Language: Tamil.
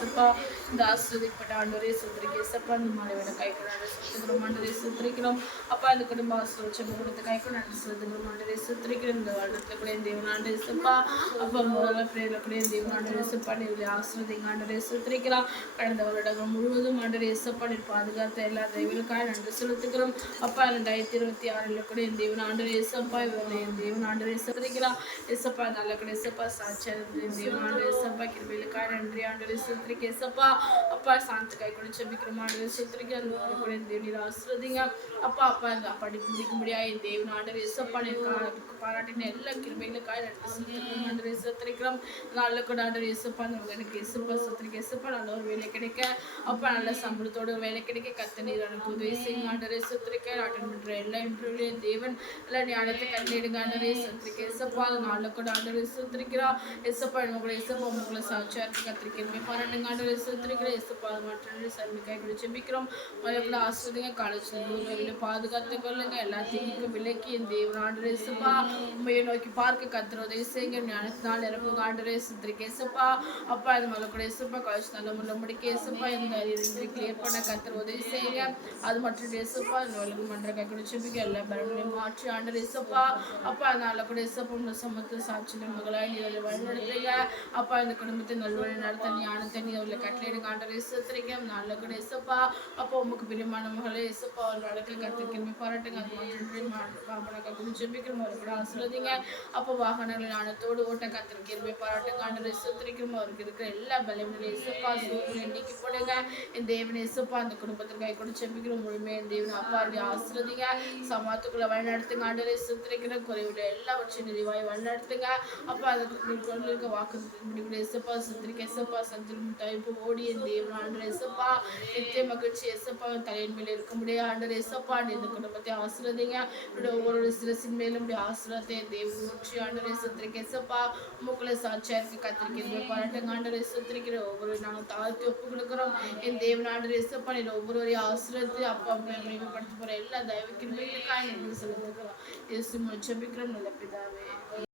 ஏசப்பா. இந்த ஆசீர்வதிக்கப்பட்ட ஆண்டவரே சுத்திரிக்கு ஏசப்பா. இந்த மாணவனை கைக்குள்ள சுத்திக்கிறோம் ஆண்டவரே சுத்திரிக்கிறோம். அப்பா இந்த குடும்ப ஆசீர்வச்சம் கொடுத்து கைக்குள்ள சுத்திக்கிறோம் ஆண்டவரே சுத்திரிக்கிறோம். இந்த வருடத்துல கூட தேவன் ஆண்டு ஏசப்பா. அப்பா முதல்ல பிரேயர்ல கூட தேவன் ஆண்டு ஏசப்பா நீ ஆசீர்வதிங்க ஆண்டவரே சுத்திரிக்கலாம். கடந்த வருடங்கள் முழுவதும் ஆண்டவரே ஏசப்பா நீ பாதுகாத்த எல்லா தெய்வங்களுக்காக நன்றி செலுத்துகிறோம். அப்பா 2026 கூட என் தேவன் ஆண்டவரே ஏசப்பா இவர்களை என் தேவன் ஆண்டவரே சுத்திரிக்கலாம். ஏசப்பா நல்ல கூட ஏசப்பா சாட்சியாக தேவன் ஆண்டவரே ஏசப்பா கிருபைகளுக்காக நன்றி ஆண்டவரே சுத்திரிக்க ஏசப்பா. அப்பா சாந்தி கை கூட செபிக்கிறோம் ஆண்டவரே சுத்திரிக்க அந்த கூட என் தேவன் ஆசீர்வதிங்க. அப்பா அப்பா இந்த படிப்பு முடிக்க முடியாது என் தேவன் ஆண்டவரே ஏசப்பா எனக்கு பாராட்டின எல்லா கிருபைகளுக்காக நன்றி செலுத்துகிறோம் ஆண்டவரே சுத்திரிக்கிறோம். நல்ல கூட ஆண்டவரே ஏசப்பா அந்த மகனுக்கு ஏசப்பா சுத்திரிக்க ஏசப்பா நல்ல ஒரு வேலை கிடைக்க அப்பா நல்ல சம்பளத்தோட வேலை கிடைக்க கத்த நீர் எனக்கு உதவி செய்யுங்க ஆண்டவரே சுத்திரிக்க அட்டன் பண்ற எல்லா இன்டர்வியூலையும் தேவன் எல்லா ஞானத்தை கண்ணிடுங்க ஆண்டவரே சுத்திரிக்க ஏசப்பா அந்த நாள்ல கூட ஆண்டவரே சுத்திரிக்கிறா ஏசப்பா உங்களை ஏசப்பா உங்களை சாட்சியா இருக்கு கத்திரிக்கிறமே பாராட்டுங்க ஆண்டவரே சுத்திரிக்கிற ஏசப்பா அது மற்ற சர்மி கை பிடிச்சி ஜெபிக்கிறோம். முதல்ல ஆசிரியங்க காலேஜ் பாதுகாத்து கொள்ளுங்க எல்லாத்தையும் விலக்கி என் தேவன் ஆண்டவரே ஏசப்பா உண்மையை நோக்கி பார்க்க கத்திர உதவி செய்யுங்க ஞானத்தினால் இறப்புங்க ஆண்டவரே சுத்திரிக்க ஏசப்பா. அப்பா இது முதல்ல கூட ஏசப்பா காலேஜ் நல்ல முள்ள முடிக்க ஏசப்பா இந்த கிளியர் பண்ண கத்திர உதவி செய்யுங்க. அது மட்டும் ஏசப்பா இந்த மன்ற கை கூட ஜெபிக்க எல்லா பலனையும் மாற்றி ஆண்டவரே ஏசப்பா. அப்பா அதனால கூட ஏசப்பா உங்க சமத்து சாட்சி மகளாய் நீ அதை வழிநடத்துங்க. அப்பா இந்த குடும்பத்தை நல்வழி நடத்த ஞானத்தை நீ அவளை கட்டளையிடுங்க ஆண்டவரே சுத்திரிக்க நல்ல கூட ஏசப்பா. அப்போ உமக்கு பிரியமான மகளே ஏசப்பா அவள் வழக்கில் கத்திரிக்கிறமே பாராட்டுங்க. அது மட்டும் பாபனக்கா கூட ஜெபிக்கிறோம் அவரை கூட ஆசீர்வதிங்க. அப்போ வாகனங்கள் ஞானத்தோடு ஓட்ட கத்திரிக்கிறமே பாராட்டுங்க ஆண்டவரே சுத்திரிக்கிறோம். அவருக்கு இருக்கிற எல்லா பலவீனங்களையும் ஏசப்பா சூழ்நிலை நீக்கி போடுங்க. என் தேவன் ஏசப்பா அந்த குடும்பத்திற்கு கை கூட ஜெபிக்கிறோம் முழுமையாக என் தேவன் அப்பா அவருடைய ஆசீர்வதிங்க. சமாத்துக்குள்ள வழிநடத்துங்க ஆண்டவரே சுத்திரிக்கிற குறைவுடைய எல்லாவற்றையும் நிறைவாய் வழிநடத்துங்க. அப்பா அதுக்கு வாக்கு ஏசப்பா சுத்திரிக்க ஏசப்பா சந்திரும் தைப்பு ஓடி என் தேவன் ஆண்டவர் ஏசப்பா நித்திய மகிழ்ச்சி ஏசப்பா தலையின் மேல இருக்க முடியாது ஆண்டவர் ஏசப்பா இந்த குடும்பத்தை ஆசீர்வதிங்க. ஒவ்வொரு சிரசின் மேலும் ஆசீர்வாதத்தை தேவன் ஊற்றி ஆண்டவரை சுத்திரிக்க ஏசப்பா உங்களை சாட்சியா இருக்க கத்திரிக்கிறீங்க பாராட்டுங்க ஆண்டவரை சுத்திரிக்கிற ஒவ்வொரு நாங்கள் தாழ்த்தி ஒப்பு கொடுக்குறோம். என் தேவன் ஆண்டவர் ஏசப்பா நீ ஒவ்வொருவரையும் ஆசீர்வதித்து அப்பா மேம்படுத்த போற எல்லா தயவு கிருபைகளுக்காக நன்றி செலுத்துகிறோம். இயேசு மூலம் ஜெபிக்கிறோம் நல்ல பிதாவே.